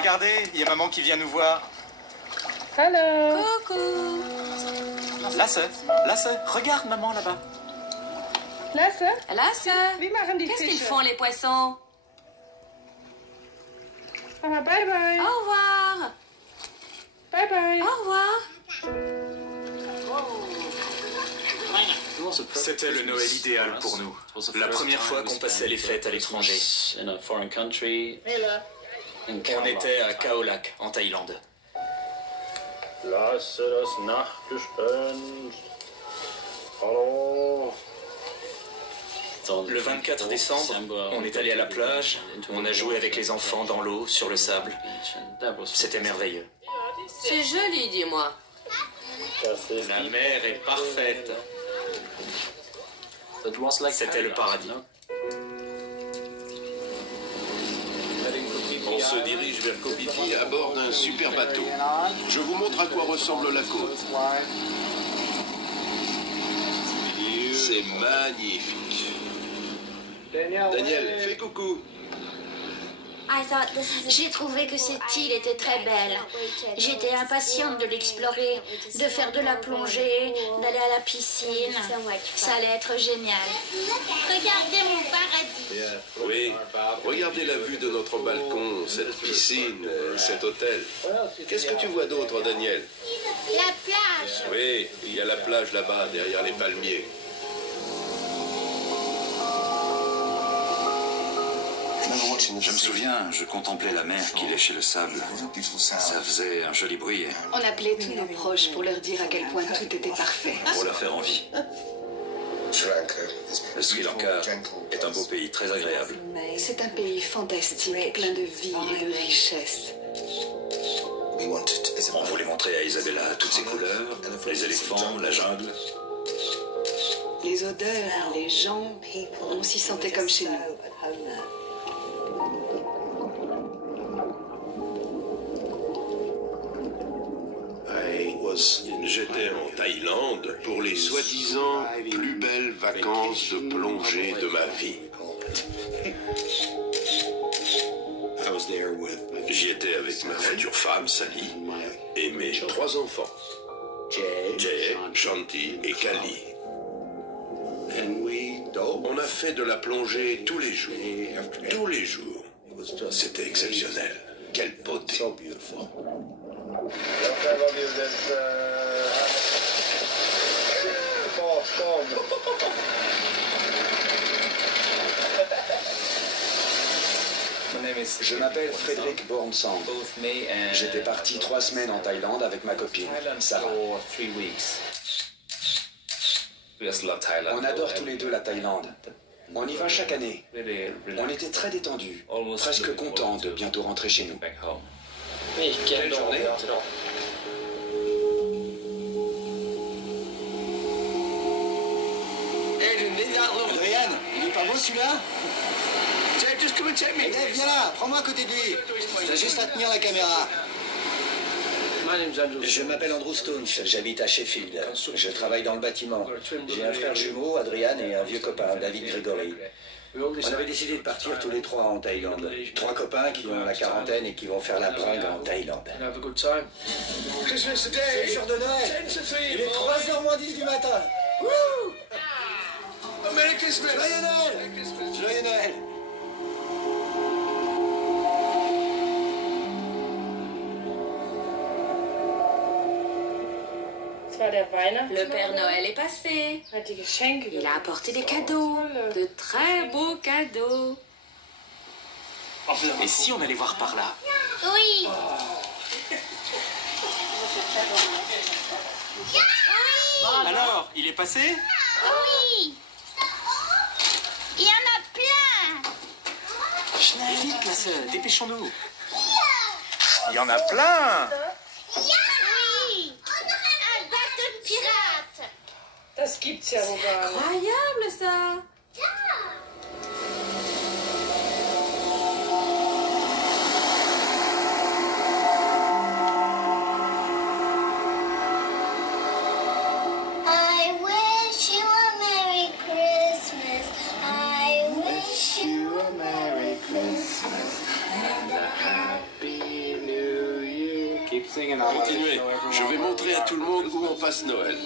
Regardez, il y a maman qui vient nous voir. Hallo. Coucou. Lasse, regarde maman là-bas. Lasse, Lasse, wie machen die qu'est-ce qu'ils Fische? font les poissons? Ah, bye bye. Au revoir. Bye bye. Au revoir. C'était le Noël idéal pour nous. La première fois qu'on passait les fêtes à l'étranger. On était à Khao Lak, en Thaïlande. Lasse das Nachtgespenst. Hallo. Le 24 décembre, on est allé à la plage, on a joué avec les enfants dans l'eau, sur le sable. C'était merveilleux. C'est joli, dis-moi. La mer est parfaite. C'était le paradis. On se dirige vers Koh Phi Phi à bord d'un super bateau. Je vous montre à quoi ressemble la côte. C'est magnifique. Daniel, fais coucou. J'ai trouvé que cette île était très belle. J'étais impatiente de l'explorer, de faire de la plongée, d'aller à la piscine. Ça allait être génial. Regardez mon paradis. Oui, regardez la vue de notre balcon, cette piscine, cet hôtel. Qu'est-ce que tu vois d'autre, Daniel? La plage. Oui, il y a la plage là-bas, derrière les palmiers. Je me souviens, je contemplais la mer qui léchait le sable. Ça faisait un joli bruit. On appelait tous nos proches pour leur dire à quel point tout était parfait. Pour la faire envie. Le Sri Lanka est un beau pays, très agréable. C'est un pays fantastique, plein de vie et de richesse. On voulait montrer à Isabella toutes ses couleurs, les éléphants, la jungle. Les odeurs, les gens, on s'y sentait comme chez nous. J'étais en Thaïlande pour les soi-disant plus belles vacances de plongée de ma vie. J'y étais avec ma future femme, Sally, et mes 3 enfants, Jay, Shanti et Kali. On a fait de la plongée tous les jours. Tous les jours. C'était exceptionnel. Quelle beauté. Jag var bjudet bakom. Je m'appelle Frédéric Bornsand. J'étais parti 3 semaines en Thaïlande avec ma copine, Sarah. On adore tous les deux la Thaïlande. On y va chaque année. On était très détendus, presque contents de bientôt rentrer chez nous. Quelle journée? Adrien, il est pas beau celui-là? Eh, viens là, prends-moi à côté de lui. T'as juste à tenir la caméra. Je m'appelle Andrew Stones, j'habite à Sheffield. Je travaille dans le bâtiment. J'ai un frère jumeau, Adrian, et un vieux copain, David Gregory. On avait décidé de partir tous les 3 en Thaïlande. 3 copains qui ont la quarantaine et qui vont faire la bringue en Thaïlande. C'est le jour de Noël. Il est 3h moins 10 du matin. Wouh! Joyeux Noël! Joyeux Noël! Le Père Noël est passé. Il a apporté des cadeaux, de très beaux cadeaux. Et si on allait voir par là? Oui. Alors, il est passé? Oui. Il y en a plein. Vite, Lasse, dépêchons-nous. Il y en a plein! Oui. Un bateau de pirates. Das gibt's ja wohl gar nicht. Incroyable ça. I wish you a Merry Christmas. I wish you a Merry Christmas and a Happy Continuez. Je vais montrer à tout le monde où on passe Noël.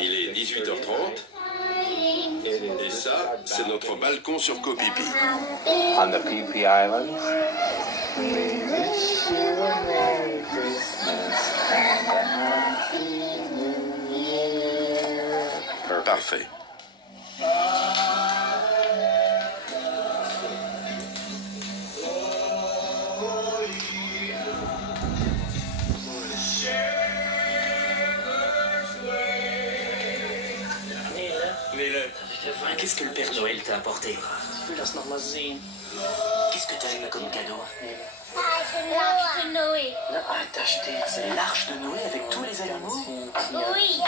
Il est 18h30. Et ça, c'est notre balcon sur Koh Phi Phi. On the Phi Phi Islands, we wish you a Merry Christmas and a Happy New Year. Parfait. Qu'est-ce que le Père Noël t'a apporté? Qu'est-ce que t'as eu comme cadeau? L'arche de Noé. T'as acheté l'arche de Noé avec tous les animaux? Oui.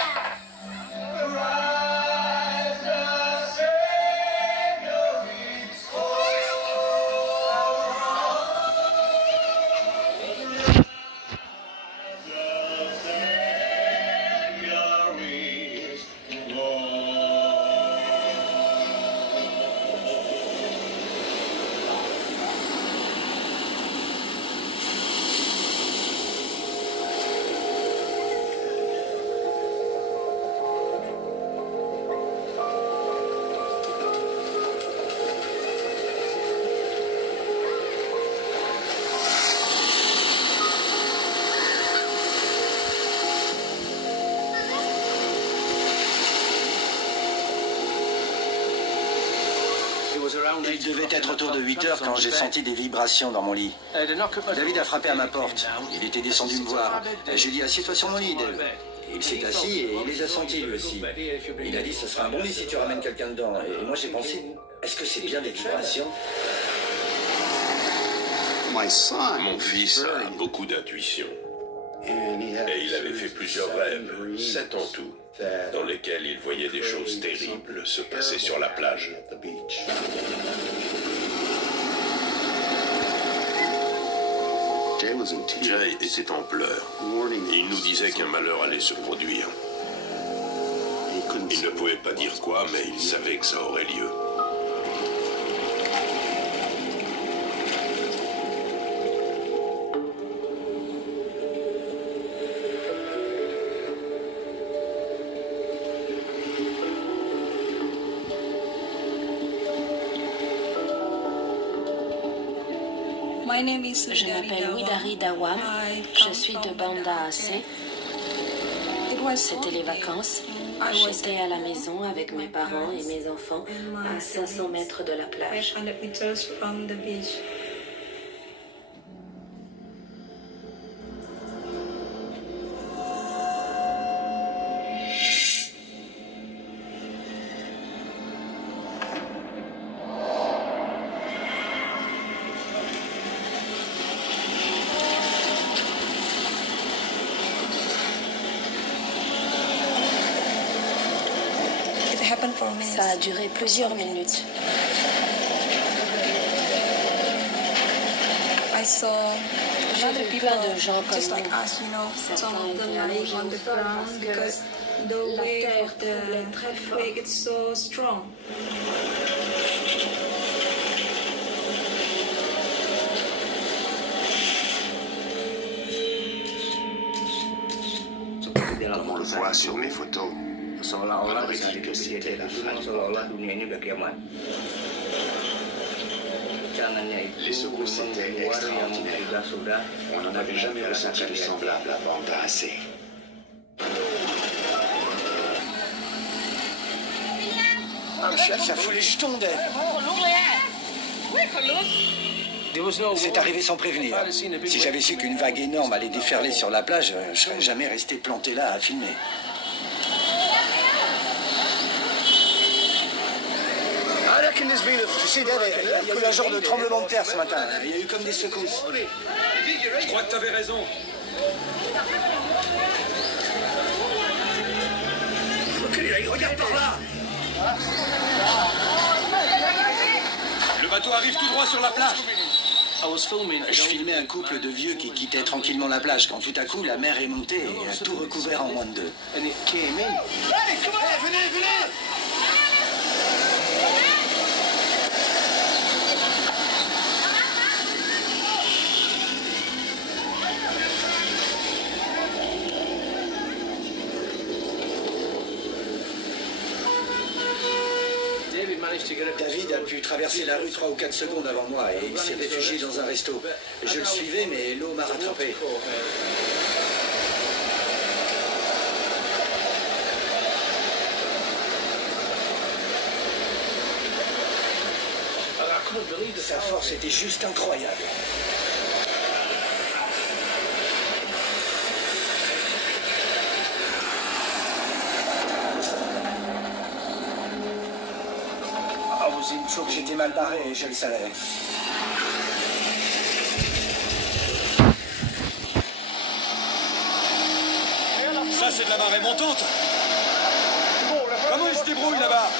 Il devait être autour de 8 heures quand j'ai senti des vibrations dans mon lit. David a frappé à ma porte. Il était descendu me voir. J'ai dit, assieds-toi sur mon lit, Dave. Il s'est assis et il les a sentis lui aussi. Il a dit, ce sera un bon lit si tu ramènes quelqu'un dedans. Et moi j'ai pensé, est-ce que c'est bien des vibrations? Mon fils a beaucoup d'intuition. Et il avait fait plusieurs rêves, 7 en tout, dans lesquels il voyait des choses terribles se passer sur la plage. Jay était en pleurs. Il nous disait qu'un malheur allait se produire. Il ne pouvait pas dire quoi, mais il savait que ça aurait lieu. Je m'appelle Widari Dawam, je suis de Banda Aceh. C'était les vacances. J'étais à la maison avec mes parents et mes enfants à 500 mètres de la plage. Ça a duré plusieurs minutes. J'ai vu plein de gens comme nous. Certains étaient allongés au sol parce que la terre tremblait très fort. Comme on le voit sur mes photos, on aurait dit que c'était la fin du monde. Les secousses étaient extraordinaires. On n'en avait jamais ressenti de semblable à Banda Aceh. Ça fout les jetons, Dave. C'est arrivé sans prévenir. Si j'avais su qu'une vague énorme allait déferler sur la plage, je serais jamais resté planté là à filmer. Tu sais, Dave, il y a eu un genre de tremblement de terre ce matin. Il y a eu comme des secousses. Je crois que tu avais raison. Regarde par là. Le bateau arrive tout droit sur la plage. Je filmais un couple de vieux qui quittait tranquillement la plage quand tout à coup la mer est montée et a tout recouvert en moins de 2. Hey, venez, venez! David a pu traverser la rue 3 ou 4 secondes avant moi et il s'est réfugié dans un resto. Je le suivais, mais l'eau m'a rattrapé. Sa force était juste incroyable. J'étais mal barré et je le savais. Ça, c'est de la marée montante. Comment il se débrouille là-bas?